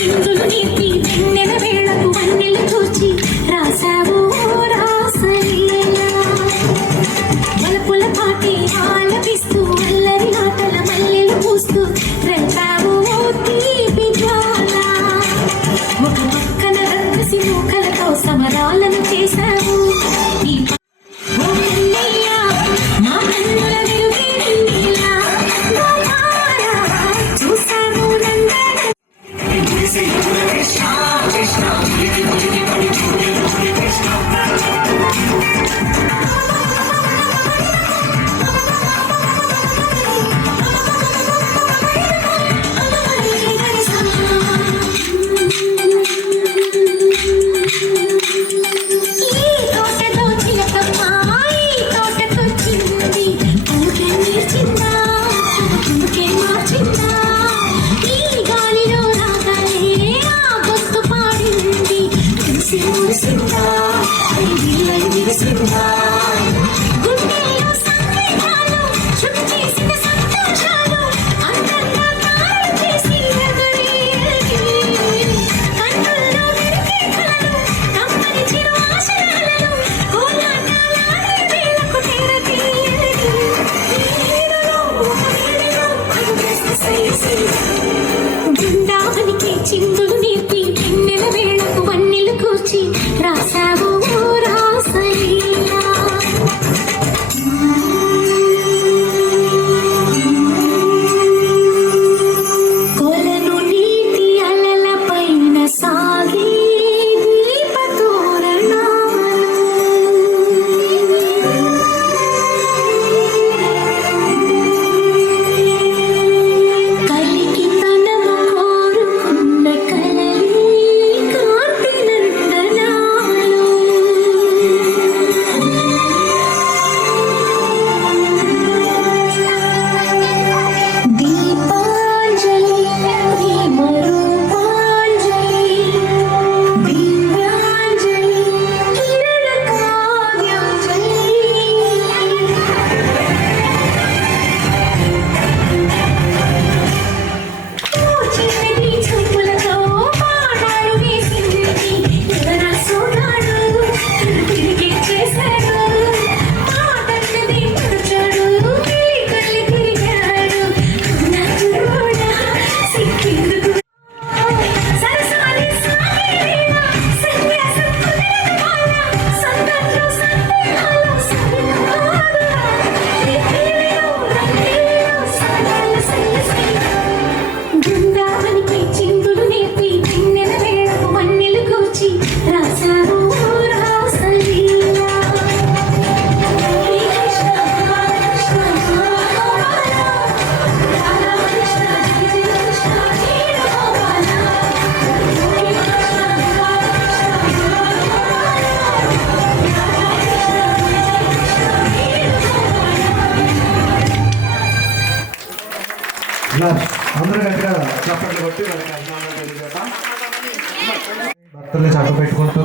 చిందులు నీతి వెన్నెల వేళకు వన్నెలు చూచి రాసావు రాసలీలా వలపుల పాటి ఆలపిస్తూ అల్లరి ఆటల మల్లెలు పూస్తూ రేపావు తీపి జ్వాల ఒక పక్కన రక్కసి మూకలతో సమరాలను చేశావు ఈ చిందులు నీతి వెన్నెల వేళకు వన్నెలు కూర్చి రాసావు రాసలీలా కొలను నీటి అలల పైన సాగే అందరూ గట్టిగా చప్పట్లు కొట్టి వాళ్ళకి అభిమానాలు తెలియజేద్దాం. భక్తుల్ని చక్క పెట్టుకుంటూ